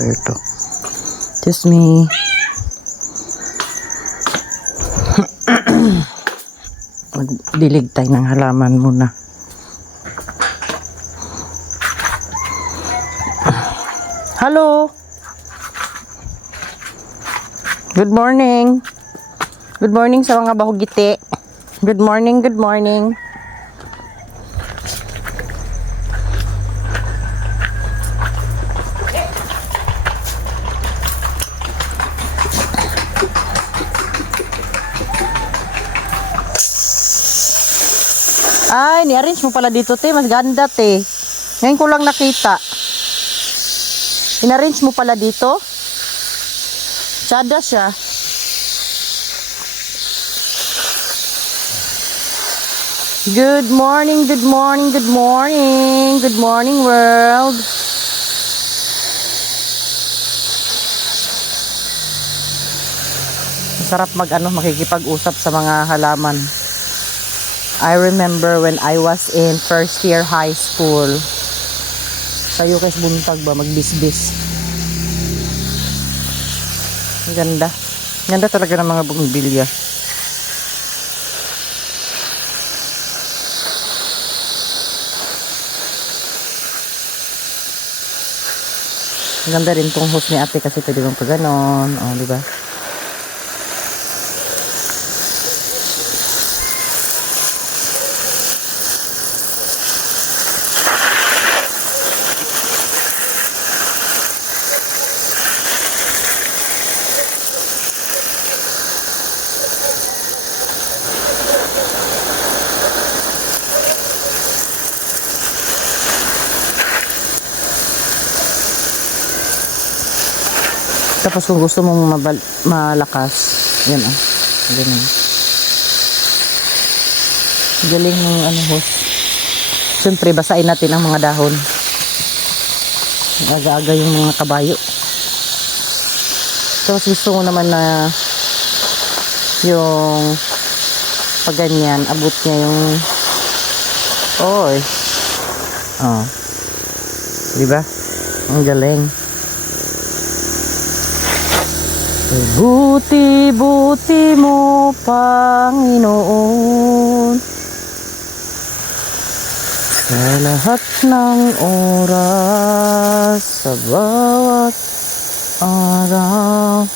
Where to? Just me. Magdilig tayo ng halaman muna. Hello. Good morning. Good morning sa mga bahugiti. Good morning, good morning. Ay, ni-arrange mo pala dito, te. Mas ganda, te. Ngayon ko lang nakita. In-arrange mo pala dito? Tsada siya. Good morning, good morning, good morning. Good morning, world. Sarap makikipag-usap sa mga halaman. I remember when I was in first year high school. Sayo kes buntag ba magbisbis. Ang ganda. Ganda talaga ng mga bumbilya. Ang ganda rin tong host ni ate kasi pwede mong paganon. O, di ba? Tapos kung gusto mong malakas, yan ah. Ganun. Galing ng host. Siyempre, basahin natin ang mga dahon. Aga-aga yung mga kabayo. Tapos gusto mo naman na yung pag ganyan, abot niya yung oy. Oh. Diba? Ang galing. Buti-buti mo, Panginoon, sa lahat ng oras, sa bawat araw.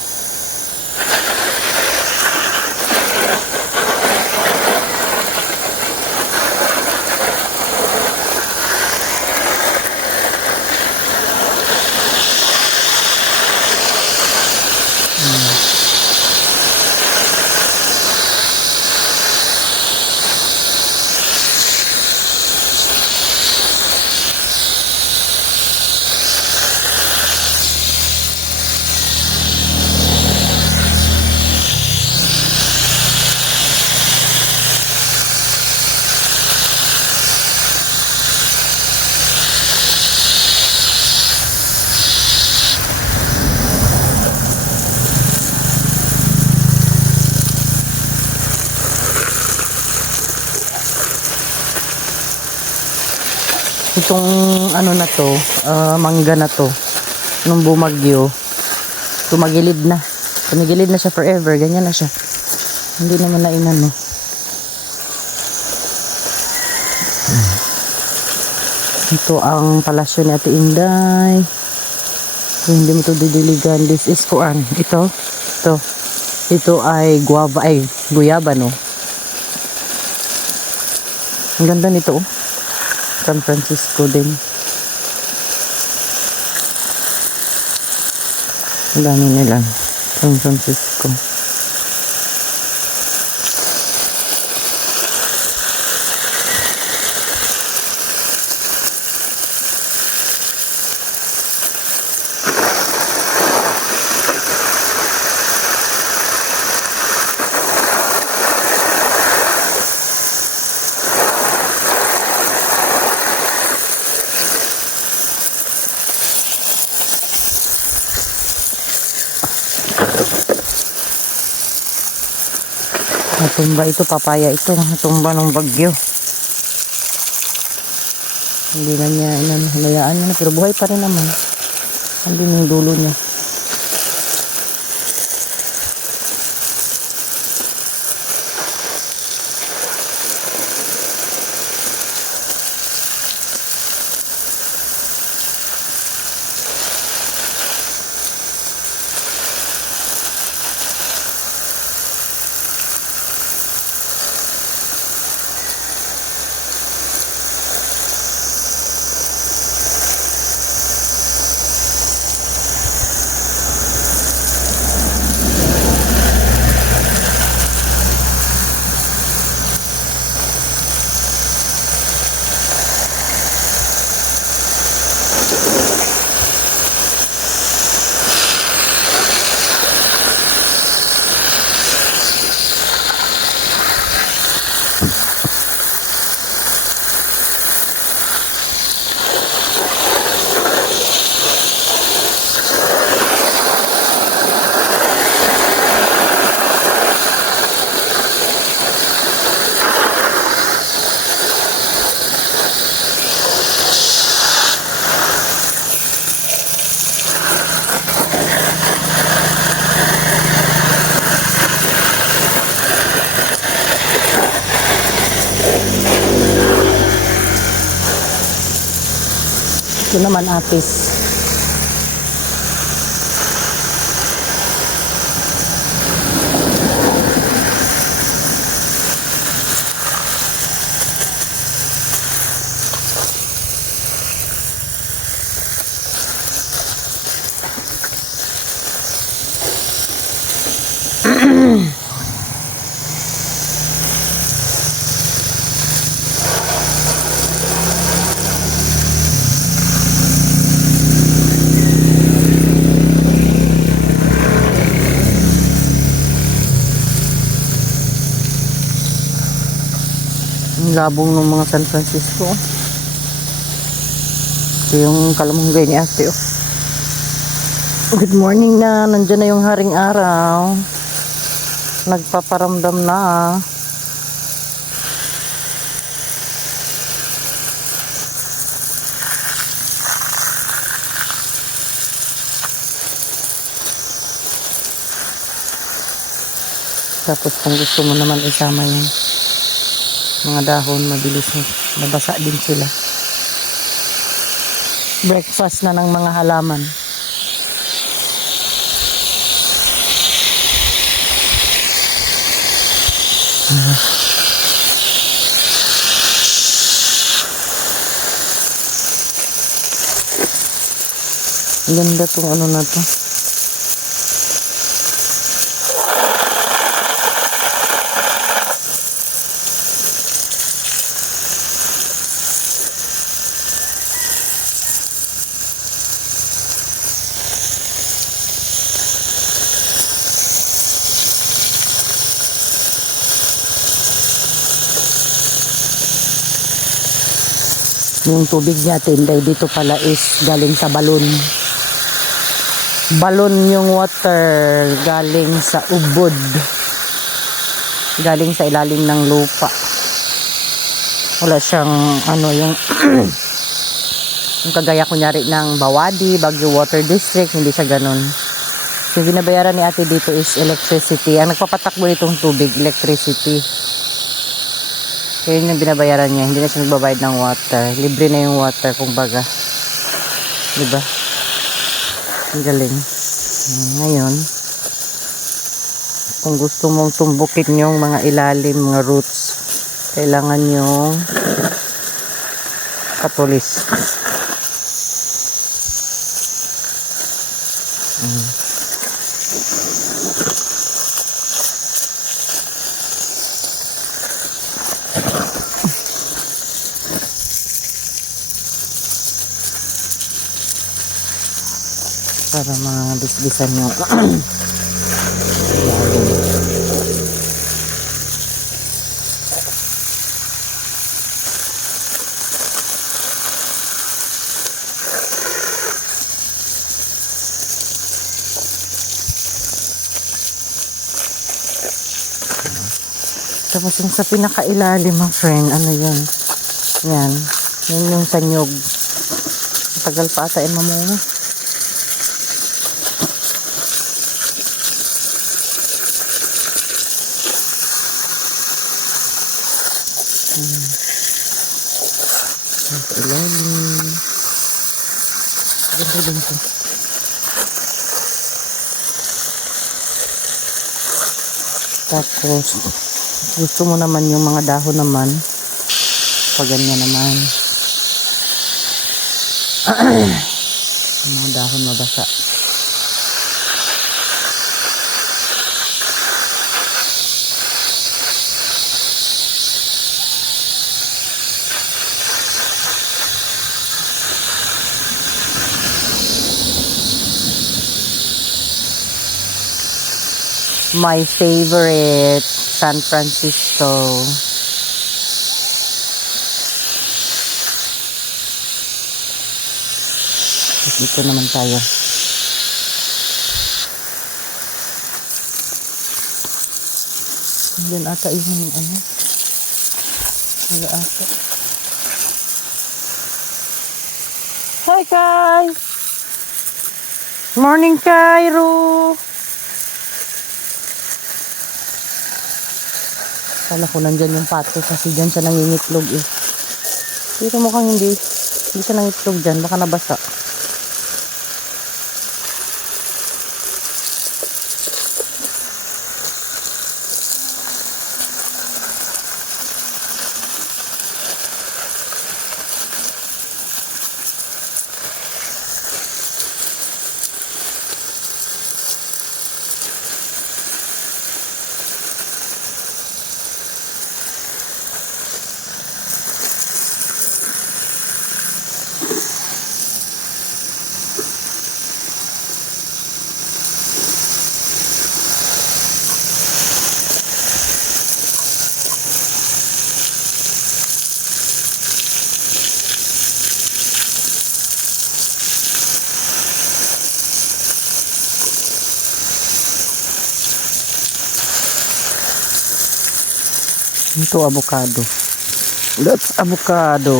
Itong na to, mangga na to, nung bumagyo, tumagilid na siya forever, ganyan na siya, hindi naman na inano. Ito ang palasyo ni Ate Inday. Kung hindi mo ito didiligan, this is kuan, ito ay guyaba, no. Ang ganda nito, oh. San Francisco din. Ang dami nila. San Francisco. Natumba ito, papaya ito, natumba ng bagyo. Hindi na niya, hinayaan niya na, pero buhay pa rin naman. Andun yung dulo niya. Ito naman atis. Ang labong ng mga San Francisco. Ito yung kalamunggay ni ate. Oh. Good morning na. Nandyan na yung haring araw. Nagpaparamdam na. Tapos kung gusto mo naman isama yung mga dahon, mabilis nabasa din sila. Breakfast na ng mga halaman. Ganda tong ano na to. Yung tubig niya tinday dito pala is galing sa balon. Balon yung water galing sa ubod. Galing sa ilalim ng lupa. Wala siyang ano yung yung kagaya kunyari ng Bawadi, Baguio Water District, hindi siya ganun. Yung binabayaran ni ate dito is electricity. Ang nagpapatakbo nitong tubig, electricity. Kaya yun yung binabayaran niya. Hindi na siya nagbabayad ng water. Libre na yung water, kumbaga. Diba? Ang galing. Ngayon, kung gusto mong tumbukin yung mga ilalim, mga roots, kailangan yung katulis. Para mabisbisan yung tapos yung sa pinakailalim mga friend, ano yun? Yan yung sanyog. Tagal pa ata mamunga. sa ilalim. Ganda din to. Tapos, gusto mo naman yung mga dahon naman. Pag ganyan naman. Yung mga dahon mabasa. My favorite, San Francisco. Dito naman tayo. Diyan ata yung ano. Wala ata. Hi, Kai! Morning, Cairo! Kala ko nandyan yung pato kasi dyan siya nangingitlog eh. Pero mukhang hindi siya nangitlog dyan. Baka nabasa. Ito avocado. That's avocado.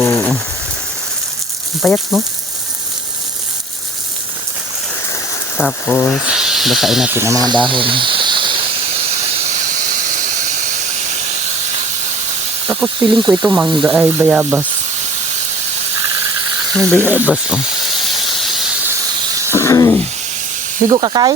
Ang payat mo. Tapos, basain natin ang mga dahon. Tapos, feeling ko ito mangga ay bayabas. May bayabas, oh. Higo ka, Kai?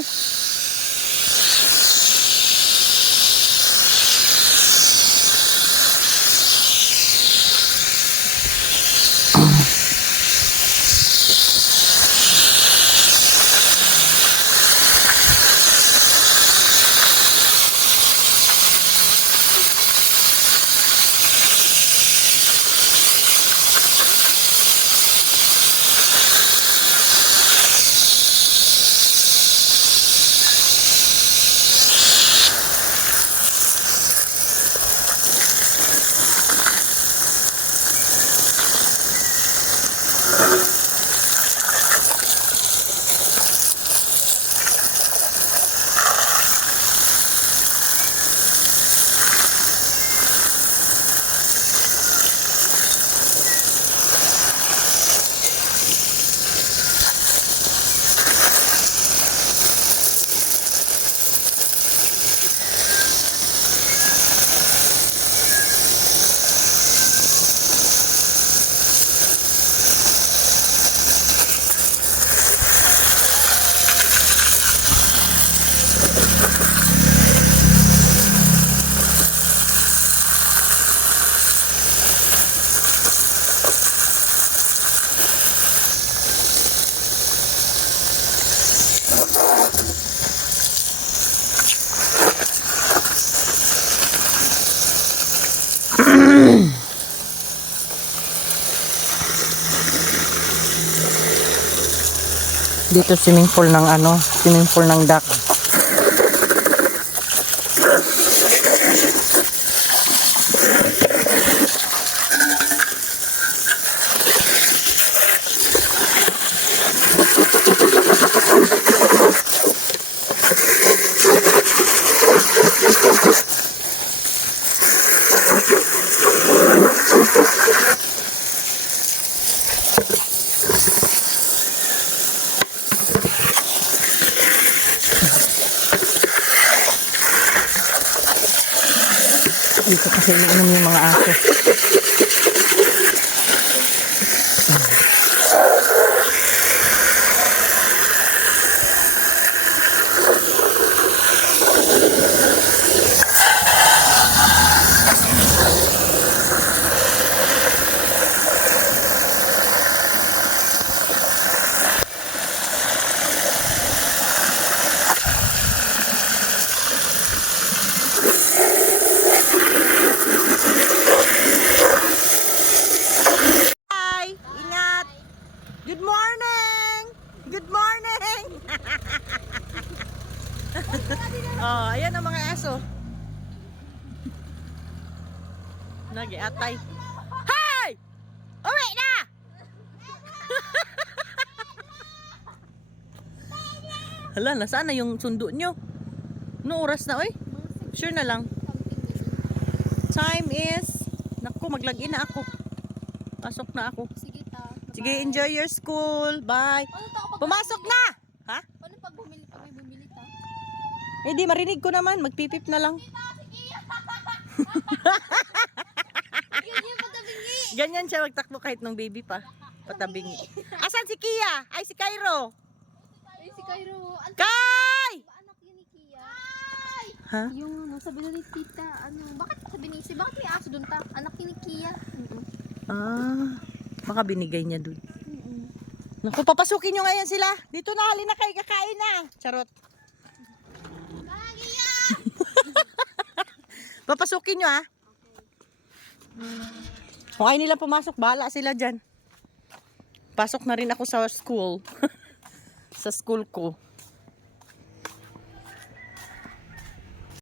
Dito swimming pool ng swimming pool ng duck. Dito kasi iniinom yung mga aso. Oh, ayan ang mga aso. Nagiatay. Hey! Uwi na! Hala, nasaan na yung sundo nyo? No oras na, oy? Sure na lang. Time is... Naku, maglagin na ako. Pasok na ako. Sige ta. Sige, enjoy your school. Bye. Pumasok na! Ha? Paano pag may bumili ta? Eh di, marinig ko naman. Magpipip na lang. Yun yung patabingi. Ganyan siya magtakbo kahit nung baby pa. Patabingi. Asan si Kia? Ay, si Cairo. Ay, si Cairo. Kai! Ba anak yun ni Kia? Ay! Ha? Yung ano, sabi na ni tita, bakit sabi ni bakit may aso doon ta? Anak yun ni Kia. Ah, baka binigay niya dun. Naku, papasukin nyo ngayon sila. Dito na, halina kayo, kakain na. Charot. Papasukin nyo, ha? Kung ayaw nila pumasok, bahala sila dyan. Pasok na rin ako sa school. Sa school ko.